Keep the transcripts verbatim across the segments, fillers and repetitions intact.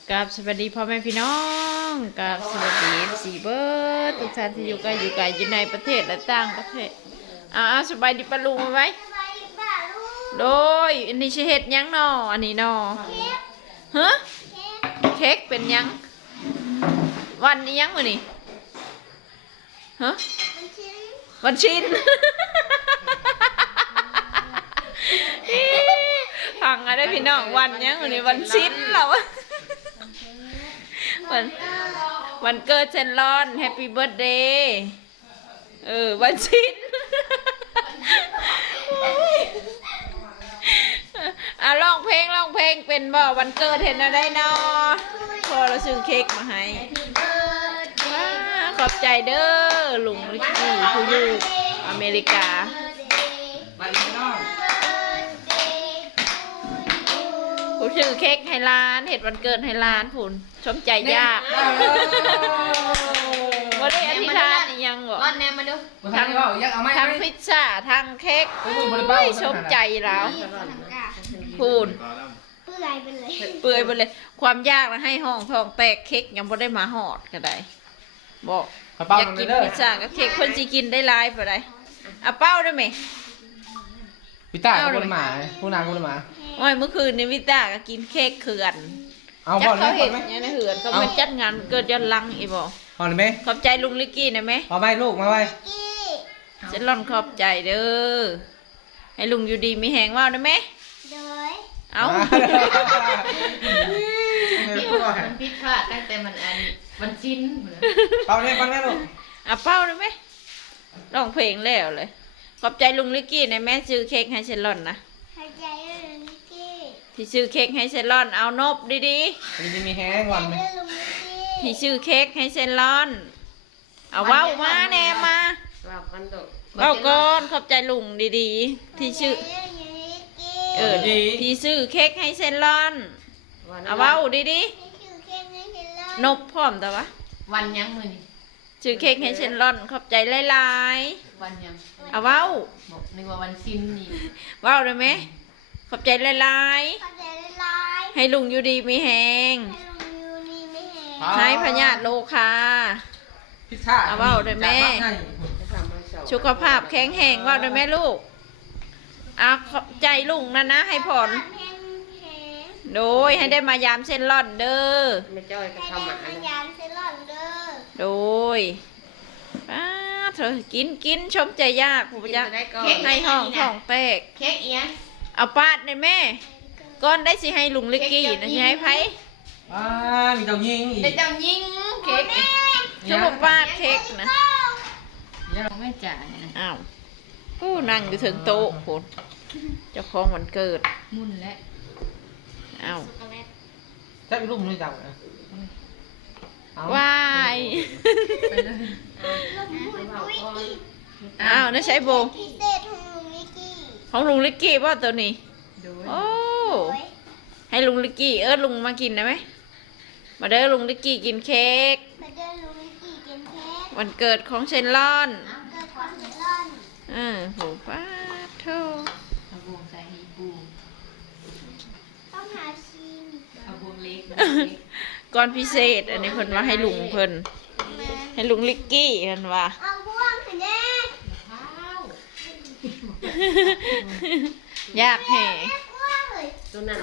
กับสวัสดีพ่อแม่พี่น้องกับสวัสดีสีเบิร์ดทุกท่านที่อยู่ไกลอยู่ไกลอยู่ในประเทศและต่างประเทศอ่าสบายดีปะลุงไหมโดยอันนี้ชื่อเห็ดยังนออันนี้นอฮะเค้กเป็นยังวันนี้ยังวะนี่ฮะวันชิ้นฟังอะไรพี่น้องวันยังวะนี่วันชิ้นเหรอวันวันเกิดเซนลอนแฮปปี้เบิร์ดเดย์เออวันชิ้นอ่ะร้องเพลงร้องเพลงเป็นบ่วันเกิดเห็นอะไรเนาะพอเราซื้อเค้กมาให้ขอบใจเด้อลุงลิกกี้ผู้อยู่อเมริกาผู้ซื้อเค้กให้ร้านเห็ดวันเกิดให้ร้านผุนชมใจยากวันนี้อธิษฐานยังบ่ก้อนแนมมาดูทั้งทั้งพิซซ่าทั้งเค้กชมใจแล้วพูนเปื่อยไปเลยเปื่อยไปเลยความยากนะให้ห้องทองแตกเค้กยังบ่ได้มาหอดก็ได้บอกอยากกินพิซซ่ากับเค้กคนจีกินได้หลายไปได้เอาเป้าได้ไหมพิต้าคนหมาผู้นางคนหมาโอ้ยเมื่อคืนนี้พิต้าก็กินเค้กเขื่อนจักเขาเห็นยังในเขื่อนเขาเป็นจัดงานเกิดย้อนหลังอีบอพอเลยไหมขอบใจลุงลิกกี้นะไหมพอไหมลูกมาไหมเจะล่อนขอบใจเด้อให้ลุงอยู่ดีมีแหงว่าได้ไหมเอามันพิษพลาดตั้งแต่มันอันมันชิ้นเป้าเนี่ยเป้าเนี่ยลูกอ่ะเป้าได้ไหมร้องเพลงแล้วเลยขอบใจลุงลิกกี้นะแม่ซื้อเค้กให้เชลลอนนะขอบใจลุงลิกกี้ที่ซื้อเค้กให้เชลลอนเอานบดีดีดีมีแห้งวันไหมที่ซื้อเค้กให้เชลลอนเอาว้าวมาแน่มาเบ้าก้อนขอบใจลุงดีๆที่ซื้อเออที่ซื้อเค้กให้เชลลอนเอาว้าวดีๆนบพร้อมแต่ว่าวันยังมือนี่ซื้อเค้กให้เชลลอนขอบใจหลายๆวันยังเอาว้าวบอกนึกว่าวันซินนี่ว้าวได้ไหมขอบใจหลายๆให้ลุงอยู่ดีมีแหงให้พญาติโลคาเอาว้าวได้ไหมสุขภาพแข็งแรงว้าวได้ไหมลูกอ่ะขอบใจลุงนะนะให้ผลโดยให้ได้มายามเส้นร่อนเด้อไม่จ้อยก็ทำมายามเส้นร่อนเด้อโดยป้าเธอกินกินชมใจยากผู้ประจักษ์เค้กในห้องท้องแตกเค้กเอี้ยเอาปาดได้แม่ก้อนได้สิให้ลุงเล็กกี้นะสิให้ไผ่อ่ามีเจ้ายิงอีกเจ้ายิงเค้กชุบปาดเค้กนะยังไม่จ่ายอ้าวกูนั่งอยู่ถึงโต๊ะคนเจ้าของวันเกิดมุ่นแล้วอ้าวจะไปรูปมือจับวายอ้าวนั่นใช้โบของลุงลิกกี้ป่ะตัวนี้โอ้ให้ลุงลิกกี้เออลุงมากินได้ไหมมาเด้อลุงลิกกี้กินเค้กวันเกิดของเชนลอนเออโหป้าโธ่เอาวงใส่ฮีบูต้องหาชิมเอาวงเล็กก่อนพิเศษอันนี้เพิ่นว่าให้ลุงเพิ่นให้ลุงลิกกี้เพิ่นว่าเอาบ่วงสิแน่ยากแห่ตัวนั้น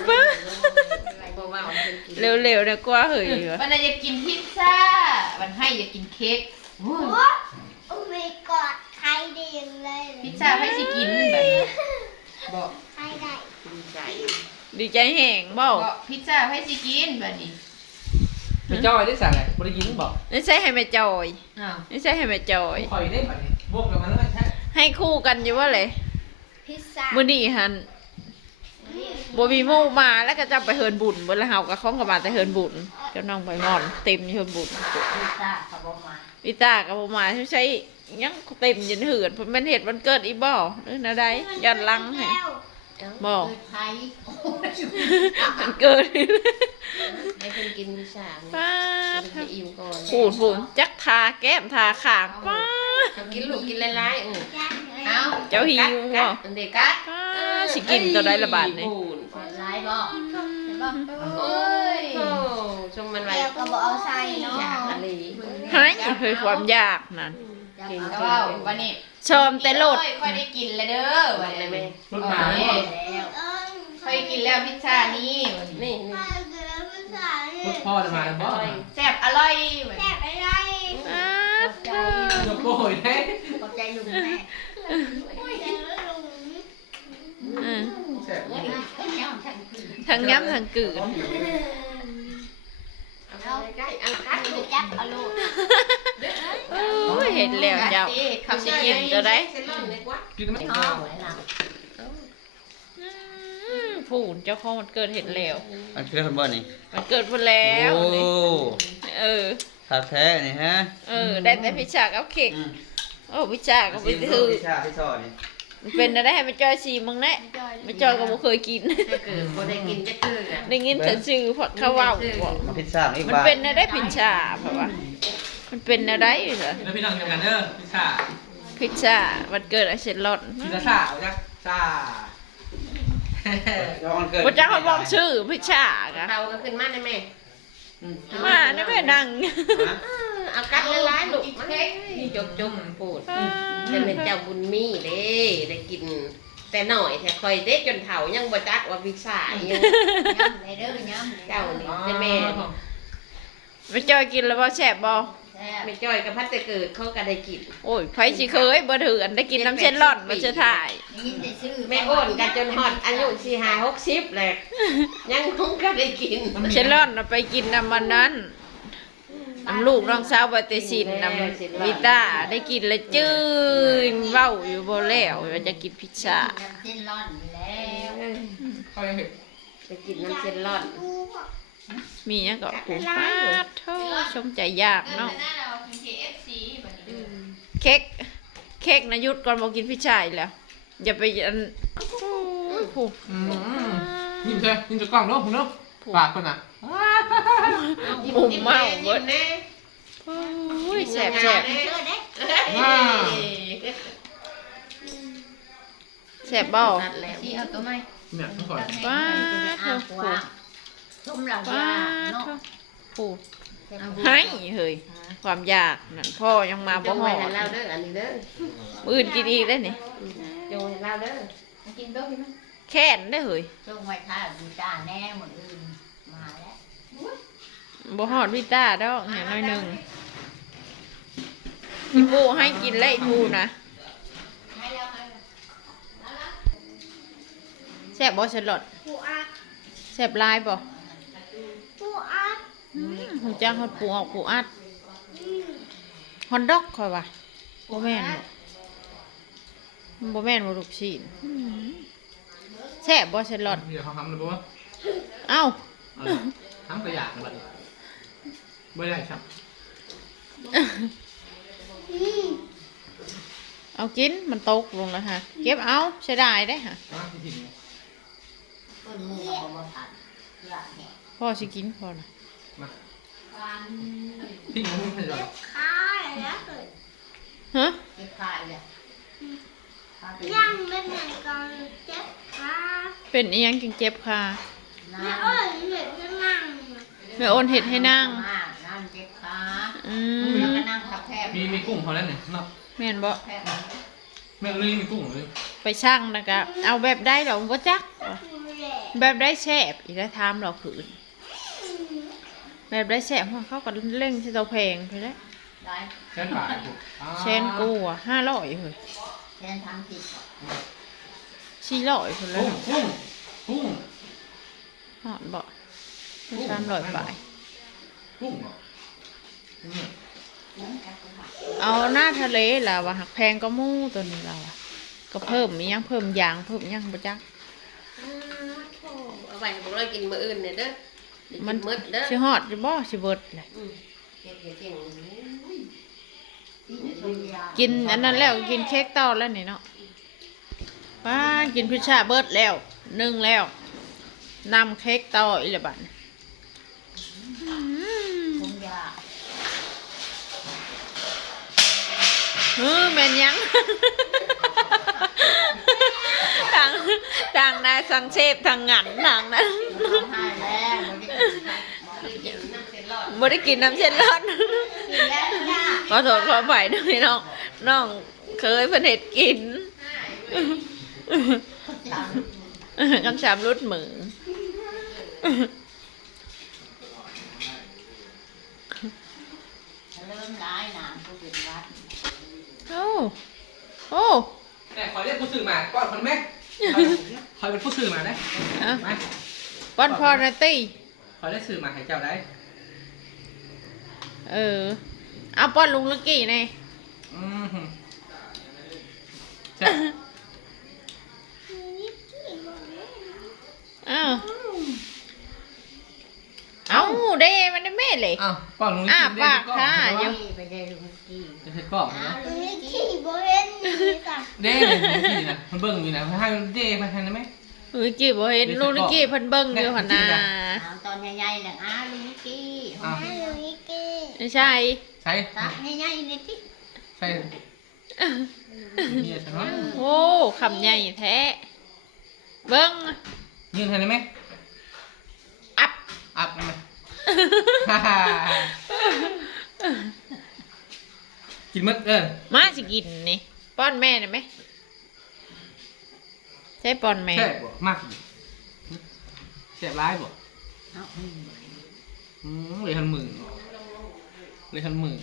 เร็วๆนะกว่าเหยวันนั้นอยากกินพิซซ่าวันให้อยากกินเค้กโอ้ไม่กอดใครเดียงเลยพิซซ่าให้สิกินแบบบอกใครได้ดีใจดีใจแห้งบอกพิซซ่าให้สิกินแบบนี้ไม่จอยได้สั่งไงบริกินบอกไม่ใช่ให้แม่จอยไม่ใช่ให้แม่จอยคอยได้แบบนี้บวกกับมันแล้วใช่ให้คู่กันอยู่ว่าเลยพิซซ่ามื้อนี้ฮันบ่มีหมู่มาแล้วก็จะไปเฮินบุญบ่แล้วเฮาก็ของกับมาแต่เฮินบุญเจ้าน้องไปงอนเต็มเฮินบุญพิซซ่าก็บ่มาพิซซ่าก็บ่มาใช้ยังเต็มอยู่เหือนเพราะมันเฮ็ดวันเกิดอีบ่หรือแนวใดย้อนหลังให้บ่มันเกิดให้เพิ่นกินพิซซ่าป้าให้อิ่มก่อนพูนๆจักทาแก้มทาขางป้ากินลูกกินหลายๆอู้เอาเจ้าหิวบ่เด็กกัดสิกินตัวใดละบาทนี่หลายบ่โอ้ยชมเคยความยากนั่นกินก็ว่าวันนี้ชมแต่โลดค่อยได้กินแล้วเด้อวันนี้แม่รถหมาเอเนี่ยอค่อยกินแล้วพิซซ่านี่นี่ข้าวเกลือภาษารถพ่อจะมาแล้วพ่อแซ่บอร่อยแซ่บอะไรอ้าเธอรถโป้ยได้ขอบใจลุงแม่แต่ว่าลุงอืมแซ่บทั้งย้ำทั้งกืนเอาได้เอาคัดลูกจับเอาลูกโอ้ยเห็นแล้วเจ้าเขาสิกินตัวได้กินไม่ท้องอืมผูนเจ้าของมันเกิดเห็นแล้วอันคือคนบ่นี่มันเกิดพูนแล้วโอ้นี่เออทักแท้นี่ฮะเออ ได้แต่พิชชากับเค้กอืมโอ้พิชชาก็ไปซิมถือพี่ชาพี่ซอนี่มันเป็นอะไรให้มันจอยซีมึงแน่มันจอยก็บ่เคยกินจะเกิดบ่ได้กินจะเกิดอ่ะได้ยินแต่ชื่อเพราะเขาเว่าบอกมาพิซซ่าอีกมันบาทเป็นอะไรพิชชาเพราะว่ามันเป็นอะไรเหรอแล้วพี่น้องกันเด้อพิซซ่าพิชชาวันเกิดอาเชนลอนพิซซ่าเอาจ้ะซ่าย้อนเกิดบ่จ้าเขาบอกชื่อพิชชากะเขาก็ขึ้นมาได้แม่มาเนี่ยแม่นั่งเอากัดหลายๆลูกมันนี่จบจบพูดจะเป็นเจ้าบุญมีเด้ได้กิน แต่หน่อยแต่คอยเด็กจนเฒ่ายังบ่จักว่าพิซซ่าอีหยังเด้อย่ำเจ้านี่แต่แม่ไปจอยกินแล้วบ่แซ่บบ่แม่จ้อยกับพัดแต่เกิดเขาก็ได้กินโอ้ยไผสิเคยบ่ถืออันได้กินน้ำเช่นรอดบ่จะถ่ายแม่โอนกันจนฮอดอายุสี่ห้าหกสิบแหละยังคงก็ได้กินเช่นรอดน่ะไปกินน้ำมันนั้นน้ำลูกน้องสาวบาเตซินน้ำวิต้าได้กินแล้วจื้นเว้าอยู่บ่แล้วว่าจะกินพิซซ่าเส้นร่อนแล้วเขายังเห็นไปกินน้ำเส้นร่อนมีหยังก็ปูปาดโทชมใจยากเนาะเค้กเค้กนะยุดก่อนบ่กินพิซซ่าอีกแล้วอย่าไปอันโอ้ยผู้อืมยิ้มเถอะยิ้มจะกล้องเนาะผมเนาะปากคนน่ะอุ่มเมาเบิดแน่โอ้ยแซ่บแซ่บแซ่บบ่ตัดแล้วที่เอาตัวไหมเนี่ยทุกคนป้าดโทผู้ต้มเหล่าป้ายาดเนาะโทผู้ให้เฮ้ยความยากนั่นพ่อยังมาจบ่งฮไว้อให้ดเราเด้ออันนี้เด้อมื้ออื่นกินอีกได้นี่จงให้เราเด้อกินเด้อพี่น้องแค้นได้เฮ้ยจงไว้ท่าบูชาแน่เหมือนอื่นมาแล้วบ่ฮอดวิต้าดอกอย่างน้อยหนึงอีปูให้กินแล้วอีปูนะให้แล้วให้แซ่บบ่สลดปูอัดแซ่บหลายบ่ปูอัดอืมหูจักฮอดปูออกปูอัดอืมฮอทดอกค่อยว่าบ่แม่นบ่บ่แม่นบ่ลูกชิ้นอืมแซ่บบ่สลดเดี๋ยวเขาทำเลยบ่วะเอ้าทำกระยากนะบัดนี้ไม่ได้ครับอืมเอากินมันตกลงแล้วฮะเก็บเอาใช้ได้ได้ฮะมาที่ถิ่นต้นมือเอามาผัดเพื่อแห้งพ่อสิกินพ่อนะมาทิ้งมันให้หน่อยขายแล้วเกิดฮะเก็บขายเลยยังไม่เหมือนกันเจ็บขาเป็นอีหยังจึงเจ็บค่ะน้แม่อ้นเห็นจะนั่งแม่โอนเห็ดให้นั่งำมาน้ำเก็บขาอืแล้วมก็นั่งทับแทบมีมีกุ้งเขาแล้วเนี่ยเนาะแม่นบ่แทบแม่เลยมีกุ้งเลยไปช่างนะครับเอาแบบได้ดอกบ่จักแหละแบบได้แซ่บอีกแล้วถามเราขืนแบบได้แซ่บเขาก็เล่งที่เตาแพงไปแล้วได้แค่ปากกูเชนกูอ่ะห้าร้อยเฮ้ยแทนทำผิดสี่ร้อยคนแล้กุ้วงกุ้งกุ้งหอดบ่สามร้อยไปกุ้งเหรอเนี่ยเอาหน้าทะเลล่ะว่าหักแพงก็มู่ตัวนี้เราอะก็เพิ่มมีหยังเพิ่มยางเพิ่มหยังบ่จักเอาไว้พวกเรากินมื้ออื่นเนี่ยเด้อมันมืดเด้อสิฮอดสิบ่สิเบิดแหละเก็บเก่งกินอันนั้นแล้วกินเค้กต่อแล้วนี่เนาะป้ากินพิซซ่าเบิดแล้วนึ่งแล้วนำเค้กต่ออีกและบัดอืมคงยากเออแม่นยัง ทางทางนายสังเชฟทางงันทางนั้นร้องไห้แล้วไม่ได้กินข้าวๆกินน้ำเส้นรอดบ่ได้กินน้ำเส้นร้อนกินแล้วจ้าขอโทษขอไปด้วยน้องน้องเคยเพิ่นเห็ดกินกำชามรุดมือเริ่มร้ายนะกูเป็นวัดโอ้โอ้แต่ขอเรียกผู้สื่อมาก่อนคนแม่คอยเป็นผู้สื่อมาได้อะมาป้อนพอนะตี้ขอเรียกสื่อมาให้เจ้าได้เออเอาป้อนลุงลึกกี้ไงอืมฮึใช่อ้าวเอาเด้มันได้แม่เลยอ้าวก่อนลุงอ้ากินปากได้ค่ะเดี๋เดี๋ยยว วไปได้ลุงกี้จะใช้กล้องเนาะมีขี้โบเห็นมีสัตว์เด้เลยลุงกินนะมันเบิ่งอยู่นะให้เด้มาทันได้ไหมลุงลึกกี้บ่เห็นลุงลึกกี้เพิ่นเบิ่งอยู่หั่นน่ะเอาตอนใหญ่ๆเนี่ยอ้าลุงกี้อ้าวแม่หนูมีกี้ไม่ใช่ใช่ตักใหญ่ๆเนี่ยที่ใช่เนี่ยใช่ไหมโอ้คำใหญ่แท้เบิ่งยืนทันได้ไหมอัพอัพได้ไหมฮ่าฮ่ากินมัดเออมาสิกินนี่ป้อนแม่ได้ไหมใช่ป้อนแม่แซ่บบ่มากแซ่บร้ายบ่เอาอืมอืมเลยทันมือเลยทันมือ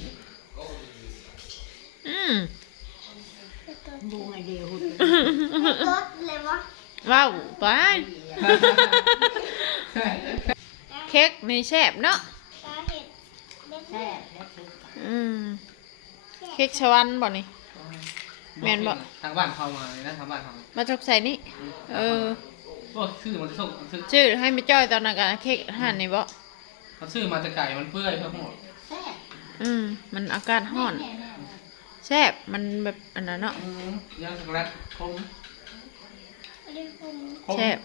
อืมบูไอเดียหุ่นรถเลยวะว้าวไปเค้กนี่แซ่บเนาะตาเห็ดเล็กแซ่บแล้วคืออืมเค้กชวันบ่นี่ แม่นบ่ทางบ้านเขามาเลยนะทางบ้านเขามาจกใส่นี่เออก็ชื่อมันจะส่งซื้อชื่อให้ไม่จ้อยตอนนั้นก็เค้กห่านนี่บ่เขาซื้อมาแต่ไก่มันเปื่อยทั้งหมดแซ่บอืมมันอากาศร้อนแน่แซ่บมันแบบอันนั้นเนาะอืมย่างช็อกโกแลตคมเล็กผมคมแซ่บ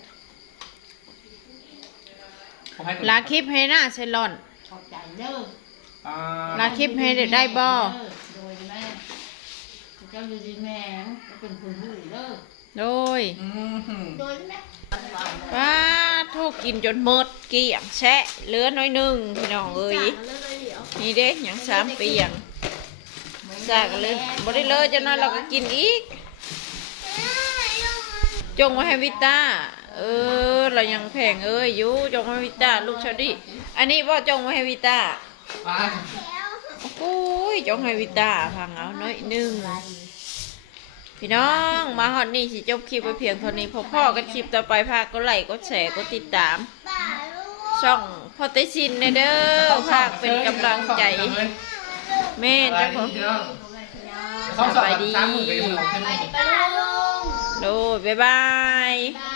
เขาให้ตัวลาคลิปให้หน้าเซลอนๆขอบใจเด้ออ่าลาคลิปให้ได้บ่โดยแม่เจ้าอยู่ดีแม่เป็นผู้หูเด้อโดยอืมโดยแม่ป้าทุกกินจนหมดเกลี้ยงแชะเหลือน้อยหนึงพี่น้องเอ้ยนี่เด้หยังสามเปียงซากกันเลยบ่ได้เลยจังนั้นเราก็กินอีก จงไว้ให้วิต้าเออเรายังแพงเอ้ยอยู่จงไว้ให้วิต้าลูกชาวดิอันนี้บ่จงไว้ให้วิต้าอ่าโอ้ยจงให้วิต้าพังเอาน้อยหนึงพี่น้องมาฮอดนี่สิจบคลิปไปเพียงเท่านี้พอพ่อกันคลิปต่อไปพากก็ไลค์ก็แชร์ก็ติดตามป่าลูกช่องพอเตชินเด้อพากเป็นกำลังใจแม่สบาเจ้าย ขดีองพี่น้องเขาสอบแบบสามหมื่นไปหมดเลยป่าลุงโดยบ๊ายบายบา